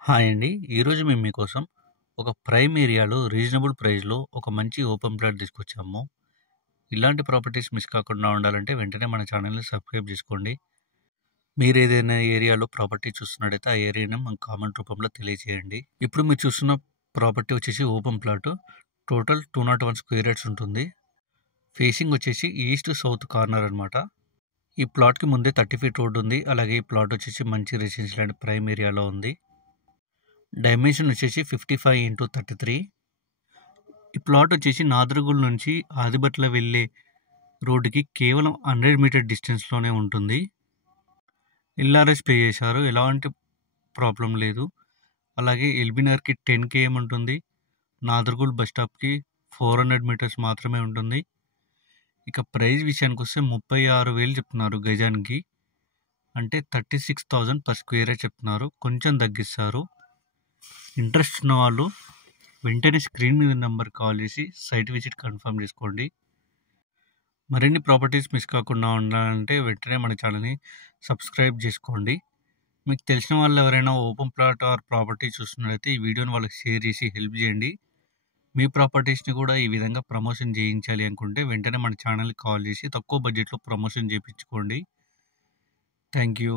Hi అండి. ఈరోజు మేము మీకోసం ఒక ప్రైమ్ ఏరియాలో రీజనబుల్ ప్రైస్‌లో ఒక మంచి ఓపెన్ ప్లాట్ తీసుకొచ్చాము. ఇలాంటి ప్రాపర్టీస్ మిస్ కాకుండా ఉండాలంటే వెంటనే మన ఛానెల్‌ని సబ్స్క్రైబ్ చేసుకోండి. మీరేదైనా ఏరియాలో ప్రాపర్టీ చూస్తున్నట్టయితే ఆ ఏరియాని మాకు కామెంట్ రూపంలో తెలియజేయండి. ఇప్పుడు మీరు చూస్తున్న ప్రాపర్టీ వచ్చేసి open plot. Total 201 square yards ఉంటుంది. ఫేసింగ్ వచ్చేసి ఈస్ట్ సౌత్ కార్నర్ అనమాట. ఈ ప్లాట్‌కి ముందే 30 ఫీట్ రోడ్ ఉంది. అలాగే ఈ ప్లాట్ వచ్చేసి మంచి రెసిడెన్షియల్ అండ్ ప్రైమ్ ఏరియాలో ఉంది. డైమెన్షన్ వచ్చేసి 55x33. ఈ ప్లాట్ వచ్చేసి నాదరగూల్ నుంచి ఆదిబట్ల వెళ్ళే రోడ్డుకి కేవలం 100 మీటర్ డిస్టెన్స్లోనే ఉంటుంది. ఎల్ఆర్ఎస్ పే చేశారు, ఎలాంటి ప్రాబ్లం లేదు. అలాగే ఎల్బీనగర్కి 10 km ఉంటుంది. నాదరగూల్ బస్ స్టాప్కి 400 మీటర్స్ మాత్రమే ఉంటుంది. ఇక ప్రైస్ విషయానికి వస్తే 36,000 చెప్తున్నారు గజానికి, అంటే 36,000 పర్ స్క్వేర్ యార్డ్ చెప్తున్నారు. కొంచెం తగ్గిస్తారు. ఇంట్రెస్ట్ ఉన్న వాళ్ళు వెంటనే స్క్రీన్ మీద నెంబర్ కాల్ చేసి సైట్ విజిట్ కన్ఫర్మ్ చేసుకోండి. మరిన్ని ప్రాపర్టీస్ మిస్ కాకుండా ఉండాలంటే వెంటనే మన ఛానల్ని సబ్స్క్రైబ్ చేసుకోండి. మీకు తెలిసిన వాళ్ళు ఎవరైనా ఓపెన్ ప్లాట్ ఆర్ ప్రాపర్టీ చూస్తున్నట్లయితే ఈ వీడియోని వాళ్ళకి షేర్ చేసి హెల్ప్ చేయండి. మీ ప్రాపర్టీస్ని కూడా ఈ విధంగా ప్రమోషన్ చేయించాలి అనుకుంటే వెంటనే మన ఛానల్కి కాల్ చేసి తక్కువ బడ్జెట్లో ప్రమోషన్ చేయించుకోండి. Thank you.